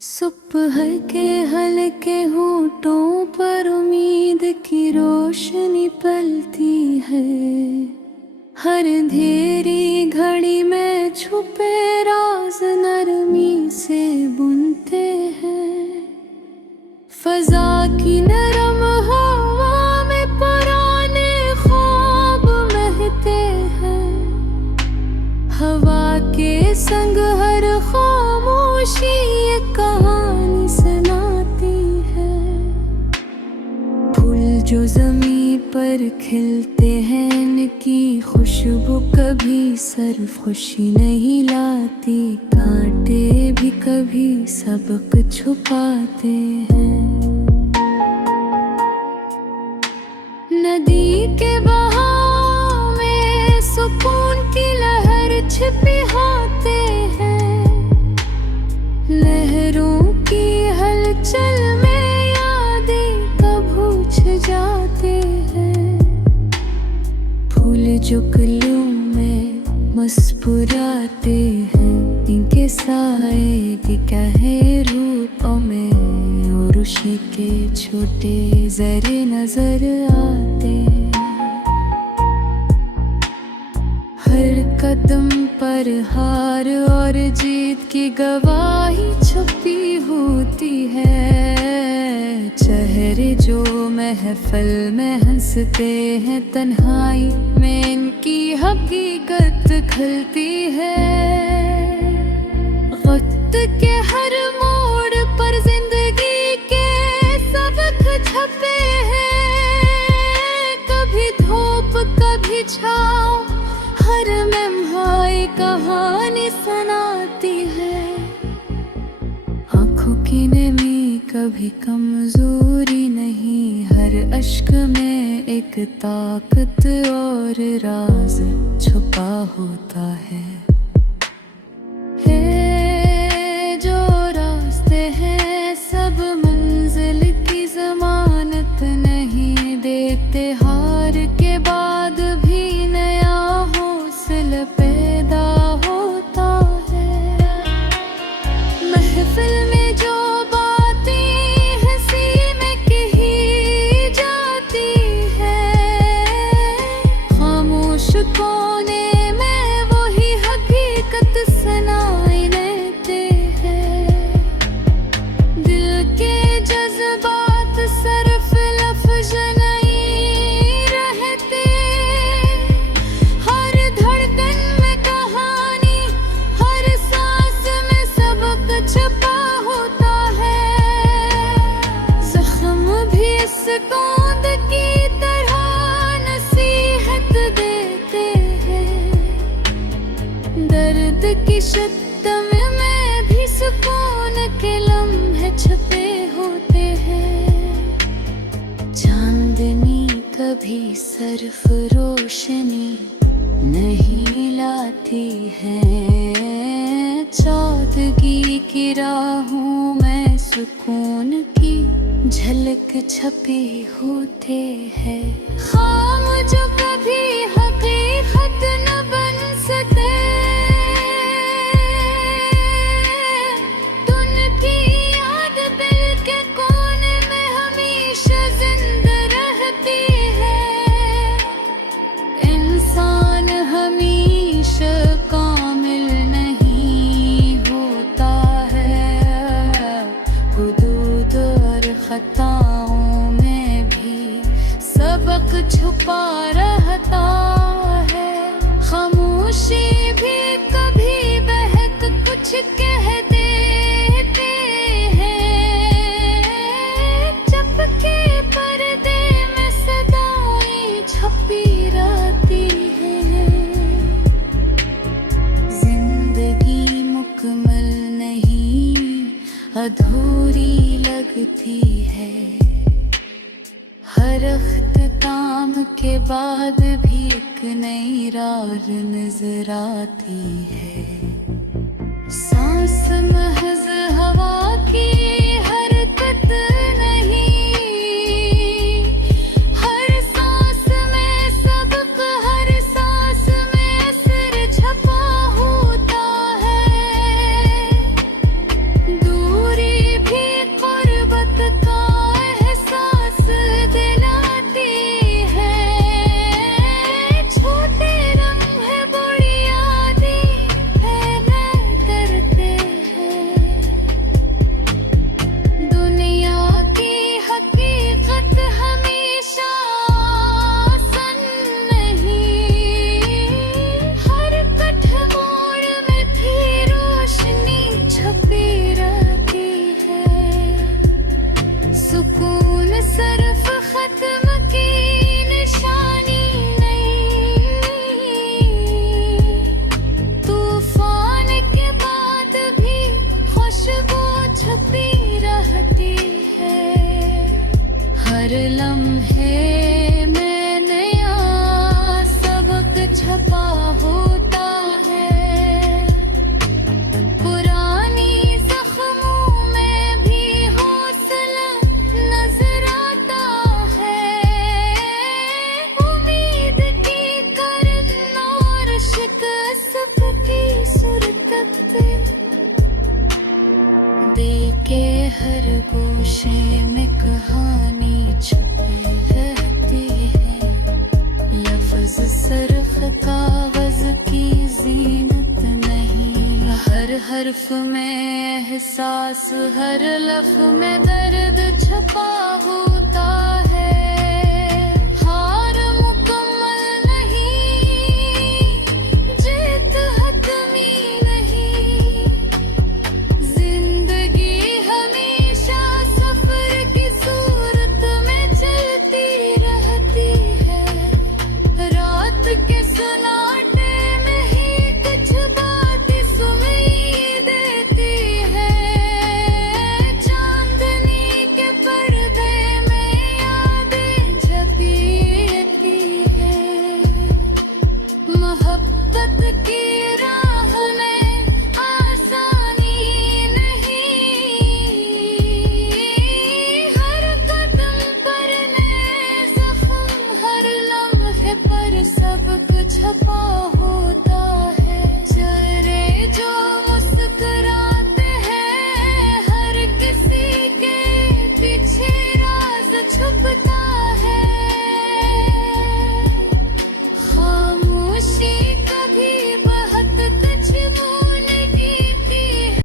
सुपहर के हल्के होठों पर उम्मीद की रोशनी पलती है। हर अंधेरी घड़ी में छुपे राज नरमी से बुनते हैं। फजा की नरम हवा में पुराने ख्वाब महते हैं। हवा के संग हर खामोशी एक कहानी सुनाती है। फूल जो ज़मीं पर खिलते हैं, इनकी खुशबू कभी सिर्फ खुशी नहीं लाती। कांटे भी कभी सबक छुपाते हैं। नदी के बहाव में सुकून की लहर छिपी होते हैं। लहरों की हलचल में यादें कब छू जाते हैं। फूल जो कलियों में मुस्कुराते हैं, इनके साए की कहे रूपों में उर्शी के छोटे जरे नजर आते हैं। हर कदम पर हार और जीत की गवाही छुपी होती है। चेहरे जो महफिल में हंसते हैं, तन्हाई में इनकी हकीकत खलती है। वक्त के हर मोड़ पर जिंदगी के सबक छपे हैं। कभी धूप कभी छाँव, हर लम्हाई कहानी सुनाती है। आँखों की नमी कभी कमजोरी नहीं, हर अश्क में एक ताकत और राज छुपा होता है। जो रास्ते हैं सब मंजिल की जमानत नहीं देते। हार के बाद भी नया हौसला पैदा होता है। महफिल में जो बातें हंसी में कही जाती है, खामोश कोने में वही हकीकत सुनाई देते हैं। दिल के जज्बात सिर्फ लफ्ज नहीं रहते। हर धड़कन में कहानी, हर सांस में सबक छुपा होता है। जख्म भी इस गोंद की तरह नसीहत देते हैं। दर्द की शिद्दत में भी सुकून के लम्हे छुपे होते हैं। चांदनी कभी सिर्फ रोशनी नहीं लाती है। चौदगी की राहों में सुकून की झलक छपी होते हैं। खाम जो कभी हकीकत न बन सके, उनकी याद दिल के कोने में हमेशा जिंदा रहती है। इंसान हमेशा कामिल नहीं होता है। हुदूद और खताओं में भी सबक छुपा रहता है। खामोशी भी कभी बहक कुछ कह देते हैं। चपके पर्दे में सदाएं छपी रहती हैं। जिंदगी मुकम्मल नहीं, अधूरी लगती है। हर अख्ताम के बाद भी एक नई राह नजर आती है। सांस महज हवा की हरकत नहीं, हर सांस में सबक, हर सांस में सिर छपा होता है। दूरी हर लम्हे में नया सबक छपा होता है। पुरानी जख्मों में भी हौसला नजर आता है। उम्मीद की किरण और शिकस्त की सुरकत देके हर गोशे में कहानी छपी रहती है। लफ्ज सिर्फ कागज की जीनत नहीं, हर हर्फ में एहसास, हर लफ्ज में दर्द छपा होता है।